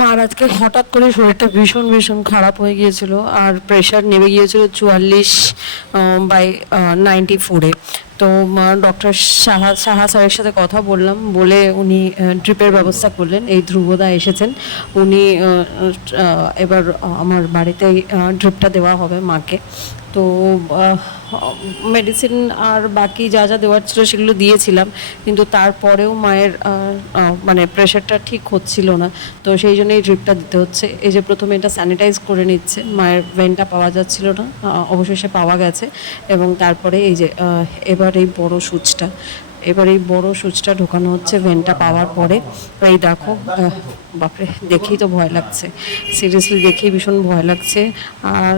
মার আজকে হঠাৎ করে শরীরটা ভীষণ ভীষণ খারাপ হয়ে গিয়েছিল, আর প্রেশার নেমে গিয়েছিল 44/94-এ। তো ডক্টর সাহা স্যারের সাথে কথা বললাম, বলে উনি ড্রিপের ব্যবস্থা করলেন। এই ধ্রুবদা এসেছেন, উনি এবার আমার বাড়িতেই ড্রিপটা দেওয়া হবে মাকে। তো মেডিসিন আর বাকি যা যা দেওয়ার ছিল সেগুলো দিয়েছিলাম, কিন্তু তারপরেও মায়ের মানে প্রেশারটা ঠিক হচ্ছিল না। তো সেই জন্য এই ড্রিপটা দিতে হচ্ছে। এই যে প্রথমে এটা স্যানিটাইজ করে নিচ্ছে, মায়ের ভেনটা পাওয়া যাচ্ছিল না, অবশেষে পাওয়া গেছে। এবং তারপরে এই যে এবার এই বড় সুচটা ঢোকানো হচ্ছে ভেনটা পাওয়ার পরে। এই দেখো, বাপরে, দেখেই তো ভয় লাগছে, সিরিয়াসলি দেখেই ভীষণ ভয় লাগছে। আর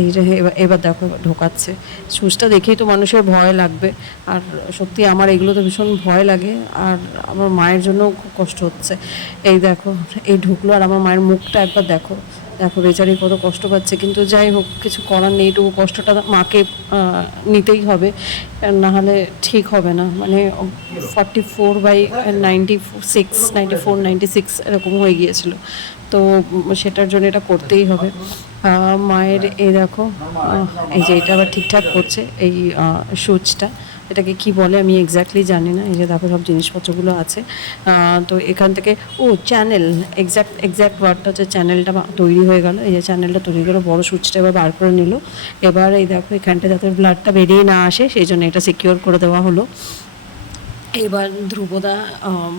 এই যে এবার দেখো ঢোকাচ্ছে। সুচটা দেখেই তো মানুষের ভয় লাগবে, আর সত্যি আমার এগুলো তো ভীষণ ভয় লাগে, আর আমার মায়ের জন্য খুব কষ্ট হচ্ছে। এই দেখো, এই ঢুকলো, আর আমার মায়ের মুখটা একবার দেখো, দেখো বেচারি কত কষ্ট পাচ্ছে। কিন্তু যাই হোক, কিছু করার নেই, এটুকু কষ্টটা মাকে নিতেই হবে, নাহলে ঠিক হবে না। মানে 44/96 এরকম হয়ে গিয়েছিল। তো সেটার জন্য এটা করতেই হবে। মায়ের এই দেখো, এই যে এটা আবার ঠিকঠাক করছে এই সুচটা, এটাকে কি বলে আমি এক্স্যাক্টলি জানি না। এই যে দেখো সব জিনিসপত্রগুলো আছে। তো এখান থেকে চ্যানেল, এক্স্যাক্ট ওয়ার্ডটা হচ্ছে চ্যানেলটা তৈরি হয়ে গেল। এই যে চ্যানেলটা তৈরি হয়ে গেলো, বড়ো সুচটা এবার বার করে নিল। এবার এই দেখো এখানটা যাতে ব্লাডটা বেরিয়ে না আসে, সেই জন্য এটা সিকিওর করে দেওয়া হলো। এবার ধ্রুবদা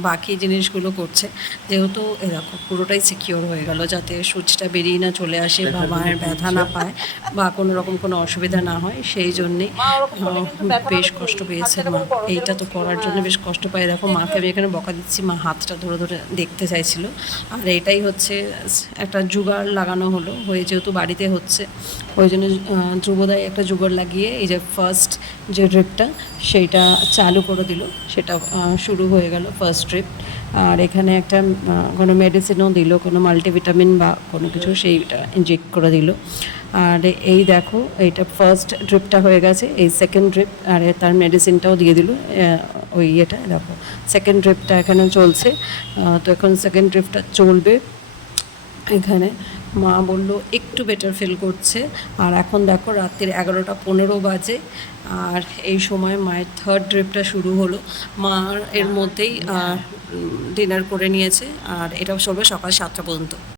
বাকি জিনিসগুলো করছে, যেহেতু এরকম পুরোটাই সিকিওর হয়ে গেল, যাতে সুচটা বেরিয়ে না চলে আসে বা মায়ের ব্যথা না পায় বা কোনো রকম কোনো অসুবিধা না হয়, সেই জন্যে বেশ কষ্ট পেয়েছে মা। এইটা তো করার জন্য বেশ কষ্ট পায়। দেখো মাকে আমি এখানে বকা দিচ্ছি, মা হাতটা ধরে ধরে দেখতে চাইছিল। আর এটাই হচ্ছে একটা জুগাড় লাগানো হলো, যেহেতু বাড়িতে হচ্ছে, ওই জন্য ধ্রুবদাই একটা জুগাড় লাগিয়ে এই যে ফার্স্ট যে ড্রিপটা সেইটা চালু করে দিল। সেটা শুরু হয়ে গেল ফার্স্ট ট্রিপ। আর এখানে একটা কোনো মেডিসিনও দিল, কোনো মাল্টিভিটামিন বা কোনো কিছু, সেইটা ইনজেক্ট করে দিল। আর এই দেখো, এইটা ফার্স্ট ড্রিপটা হয়ে গেছে, এই সেকেন্ড ড্রিপ, আর তার মেডিসিনটাও দিয়ে দিল। ওই ইয়েটা দেখো, সেকেন্ড ড্রিপটা এখানে চলছে। তো এখন সেকেন্ড ড্রিপটা চলবে এখানে। মা বলল একটু বেটার ফিল করছে। আর এখন দেখো রাত্রির 11:15 বাজে, আর এই সময় মায়ের থার্ড ড্রিপটা শুরু হলো। মা এর মধ্যেই ডিনার করে নিয়েছে, আর এটাও চলবে সকাল 7টা পর্যন্ত।